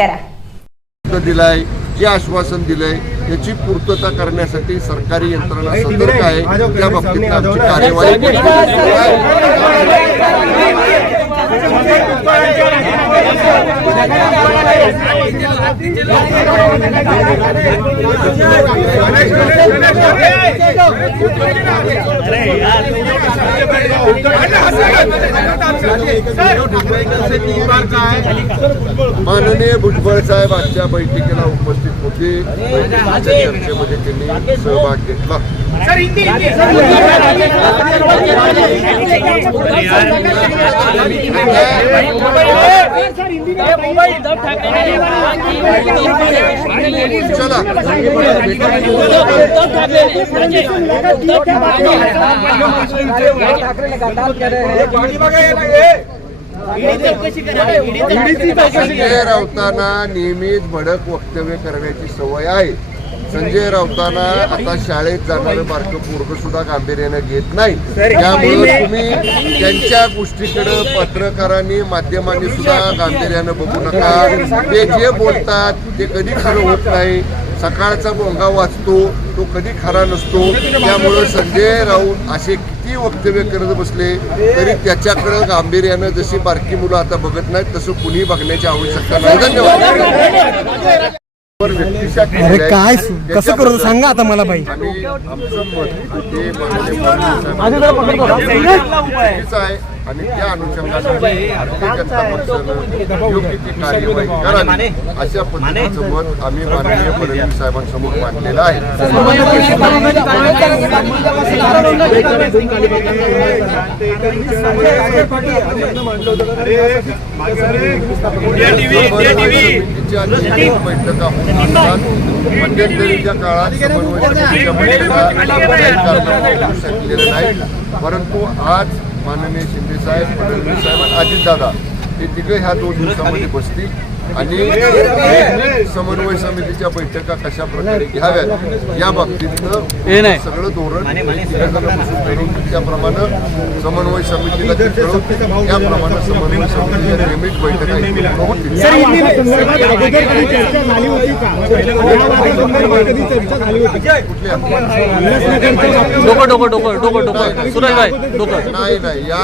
करा. दिलाय जे आश्वासन दिलंय याची पूर्तता करण्यासाठी सरकारी यंत्रणा सतर्क आहे. त्या बाबतीत आमची कार्यवाही माननीय भुजबळ साहेब आजच्या बैठकीला उपस्थित होते. चर्चेमध्ये त्यांनी सहभाग घेतला. चला राऊतांना नेहमीच भडक वक्तव्य करण्याची सवय आहे. संजय राऊतांना आता शाळेत जाणारं बारकं पोरग सुद्धा गांभीर्यानं घेत नाही. त्यामुळे तुम्ही त्यांच्या गोष्टीकडे पत्रकारांनी माध्यमांनी सुद्धा गांभीर्यानं बघू नका. ते जे बोलतात ते कधी खरं होत नाही. सकाळचा भोंगा वाचतो तो कधी खरा नसतो. त्यामुळं संजय राऊत असे किती वक्तव्य करत बसले तरी त्याच्याकडे गांभीर्यानं जशी बारकी मुलं आता बघत नाहीत तसं कुणी बघण्याची आवश्यकता नाही. धन्यवाद. अरे. काय कसं करू? सांगा आता मला बाई. आमचं मत माननीय आहे. आणि त्या अनुषंगाने भारतीय जनता पक्षानं योग्य ती कार्यवाही करावी. अशा पद्धतीचं मत आम्ही माननीय फडणवीस साहेबांसमोर मांडलेलं आहे. बैठका मध्यंतरीच्या काळात समन्वय समितीच्या बैठका होऊ नाहीत. परंतु आज माननीय शिंदे साहेब फडणवीस साहेब आणि अजितदादा हे तिघे ह्या दोन दिवसामध्ये बसतील. आणि समन्वय समितीच्या बैठका कशा प्रकारे घ्याव्यात? या बाबतीतलं सगळं धोरण त्याप्रमाणे समन्वय समितीला त्याप्रमाणे समन्वय समितीच्या नियमित बैठका डोकं डोकं डोकं डोकं डोकं. नाही नाही. या